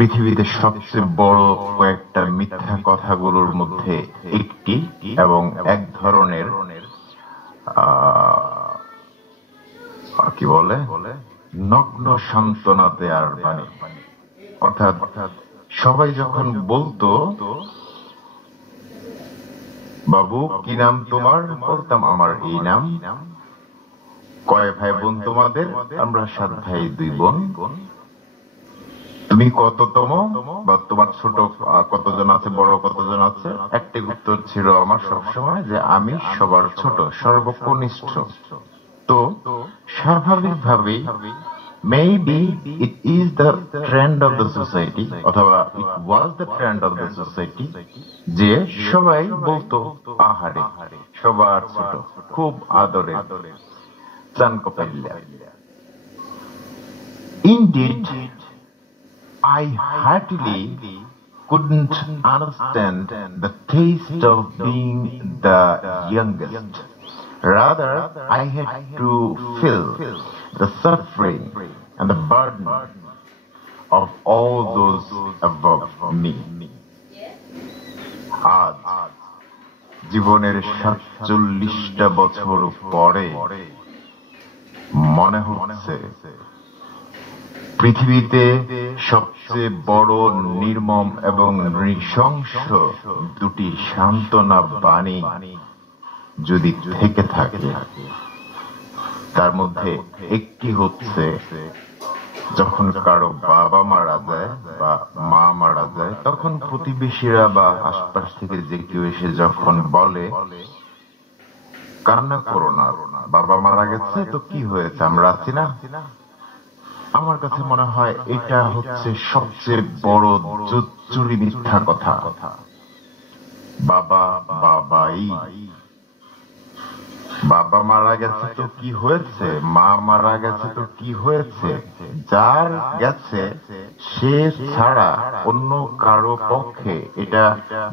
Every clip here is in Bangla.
পৃথিবীতে সবচেয়ে বড় কয়েকটা মিথ্যা কথাগুলোর মধ্যে একটি এবং এক ধরনের কি বলে নগ্ন সান্ত্বনা দেয়ার বাণী। অর্থাৎ সবাই যখন বলতো, বাবু কি নাম তোমার, বলতাম আমার এই নাম। কয় ভাই বোন তোমাদের? আমরা 7 ভাই 2 বোন। তুমি কততম বা তোমার ছোট কতজন আছে, বড় কতজন আছে? একটি উত্তর ছিল আমার সবসময় যে আমি সবার ছোট, সর্বকনিষ্ঠ। তো স্বাভাবিকভাবেই maybe it is the trend of the society, অথবা it was the trend of the society, যে সবাই বলতো আহারে সবার ছোট, খুব আদরে চান কপাইল্লা। Indeed, I heartily couldn't understand the taste of being the youngest. Rather, I had to feel the suffering and the burden of all those above me. আজ জীবনের 47টা বছর পরে মনে হচ্ছে পৃথিবীতে সবচেয়ে বড় নির্মম এবং নৃশংস দুটি সান্ত্বনা বাণী যদি থেকে থাকে, তার মধ্যে একটি হচ্ছে যখন কারো বাবা মারা যায় বা মা মারা যায়, তখন প্রতিবেশীরা বা আশপাশ থেকে যে কেউ এসে যখন বলে কান্না করো না, বাবা মারা গেছে তো কি হয়েছে, আমরা আছি না। আমার কাছে মনে হয় এটা হচ্ছে সবচেয়ে বড় জুচ্চুরি মিথ্যা কথা। বাবা বাবাই, বাবা মারা গেছে তো কি হয়েছে, মা মারা গেছে তো কি হয়েছে, যার গেছে সে ছাড়া অন্য কারো পক্ষে এটা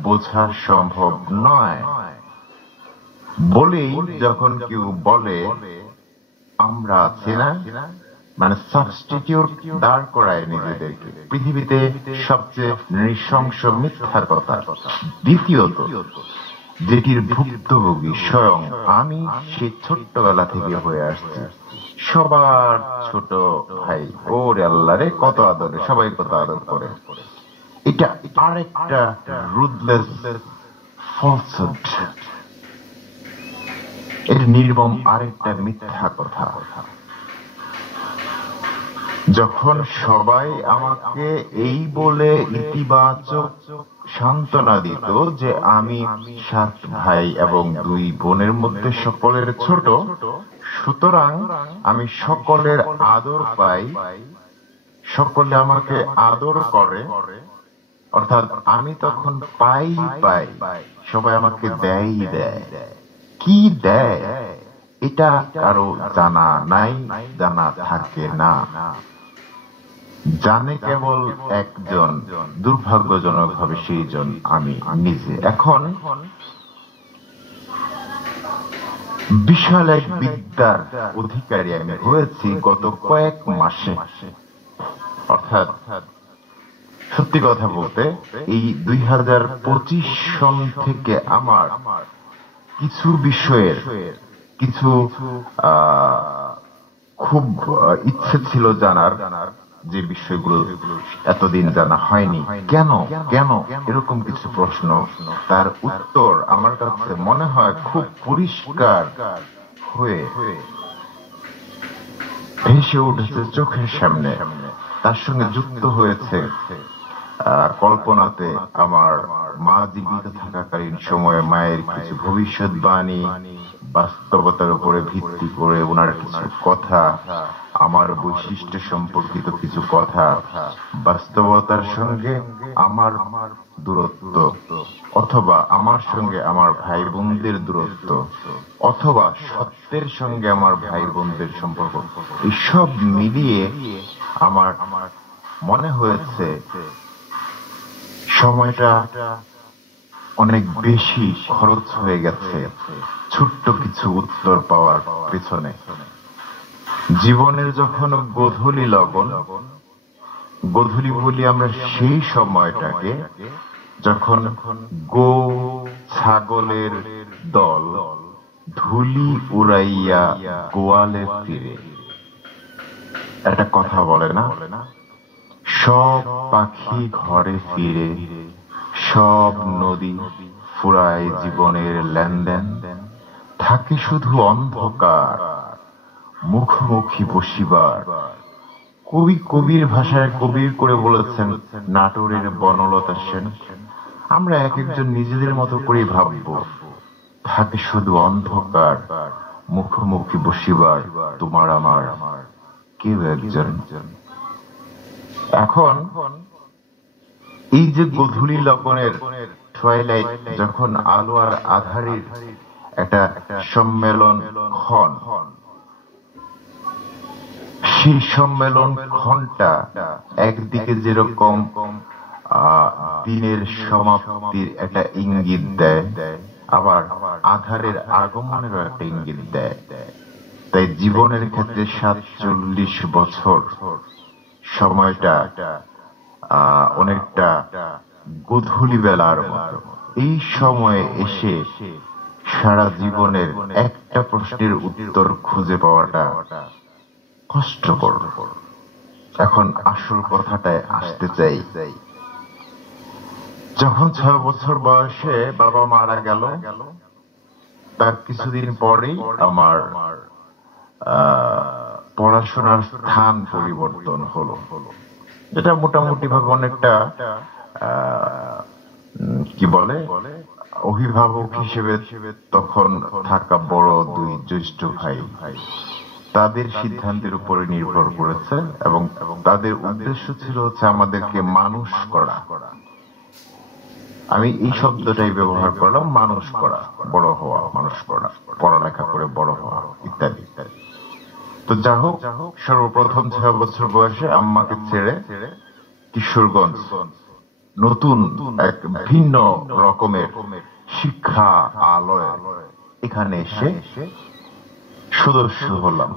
বোঝা সম্ভব নয়। বলেই যখন কেউ বলে আমরা আছি না, মানে সাবস্টিটিউট দাঁড় করায় নিজেদেরকে, পৃথিবীতে সবচেয়ে নৃশংস মিথ্যার কথা। দ্বিতীয়ত, যেটির ভুক্তভোগী স্বয়ং আমি সেই ছোট্টবেলা থেকে হয়ে আসছি, সবার ছোট ভাই, ওরে আল্লাহ রে কত আদরে, সবাই কত আদর করে। এটা আরেকটা রুথলেস ফলসহুড, এর নির্মম আরেকটা মিথ্যা কথা। যখন সবাই আমাকে এই বলে ইতিবাচক সান্ত্বনা দিত যে আমি 7 ভাই এবং 2 বোনের মধ্যে সকলের ছোট, সুতরাং আমি সকলের আদর পাই, সকলে আমাকে আদর করে, অর্থাৎ আমি তখন পাই, সবাই আমাকে দেয়। কি দেয় এটা কারো জানা নাই, জানা থাকে না, জানে কেবল একজন, দুর্ভাগ্যজনক ভাবে সেই জন আমি নিজে। এখন বিশাল এক বিদ্যার অধিকারী আমি হয়েছি গত কয়েক মাসে। অর্থাৎ সত্যি কথা বলতে এই 2025 সন থেকে আমার কিছু বিষয়ের কিছু খুব ইচ্ছে ছিল জানার, যে বিষয়গুলো এতদিন জানা হয়নি। কেন কেন এরকম কিছু প্রশ্ন, তার উত্তর আমার কাছে মনে হয় খুব পরিষ্কার হয়ে ভেসে উঠেছে চোখের সামনে। তার সঙ্গে যুক্ত হয়েছে কল্পনাতে আমার মা জীবিত থাকাকালীন সময়ে মায়ের কিছু ভবিষ্যৎবাণী, বাস্তবতার উপরে ভিত্তি করে ওনার কিছু কথা, আমার বৈশিষ্ট্য সম্পর্কিত কিছু কথা, বাস্তবতার সঙ্গে আমার দূরত্ব, অথবা আমার সঙ্গে আমার ভাই বোনদের দূরত্ব, অথবা সত্যের সঙ্গে আমার ভাই বোনদের সম্পর্ক, এসব মিলিয়ে আমার মনে হয়েছে সময়টা অনেক বেশি খরচ হয়ে গেছে ছোট্ট কিছু উত্তর পাওয়ার পেছনে। জীবনের যখন গোধূলি লগন, গোধূলি বলি আমরা সেই সময়টাকে যখন গো ছাগলের দল ধুলি উড়াইয়া গোয়ালে ফিরে। একটা কথা বলে না, সব পাখি ঘরে ফিরে, সব নদী ফুরায় জীবনের লেনদেন, থাকে শুধু অন্ধকার মুখোমুখি বসিবার। কবি কবির ভাষায় কবির করে বলেছেন নাটোরের বনলতা সেন। আমরা এক একজন নিজেদের মতো করে ভাববো, থাকে শুধু অন্ধকার মুখোমুখি বসিবার তোমার আমার কেউ একজন। এখন এই যে গোধূলি লবণের টয়লাইট, যখন আলো আর আধারের একটা সম্মেলন ক্ষণ, সেই সম্মেলন ক্ষণটা একদিকে যেরকম দিনের সমাপ্তির একটা ইঙ্গিত দেয়, আবার আধারের আগমনেরও একটা ইঙ্গিত দেয়। তাই জীবনের ক্ষেত্রে 47 বছর সময়টা অনেকটা গোধূলি বেলার মতো। এই সময়ে এসে সারা জীবনের একটা প্রশ্নের উত্তর খুঁজে পাওয়াটা কষ্টকর। এখন আসল কথাটায় আসতে চাই। যখন 6 বছর বয়সে বাবা মারা গেল, তার কিছুদিন পরেই আমার পড়াশোনার স্থান পরিবর্তন হলো, যেটা মোটামুটি ভাবে অনেকটা কি বলে, অভিভাবক হিসেবে তখন থাকা বড় দুই জ্যেষ্ঠ ভাই, তাদের সিদ্ধান্তের উপরে নির্ভর করেছে এবং তাদের উদ্দেশ্য ছিল হচ্ছে আমাদেরকে মানুষ করা। আমি এই শব্দটাই ব্যবহার করলাম, মানুষ করা, বড় হওয়া, মানুষ করা, পড়ালেখা করে বড় হওয়া ইত্যাদি ইত্যাদি। তো যা হোক, সর্বপ্রথম 6 বছর বয়সে আম্মাকে ছেড়ে কিশোরগঞ্জ নতুন এক ভিন্ন রকমের শিক্ষা আলয়, এখানে এসে সদস্য হলাম।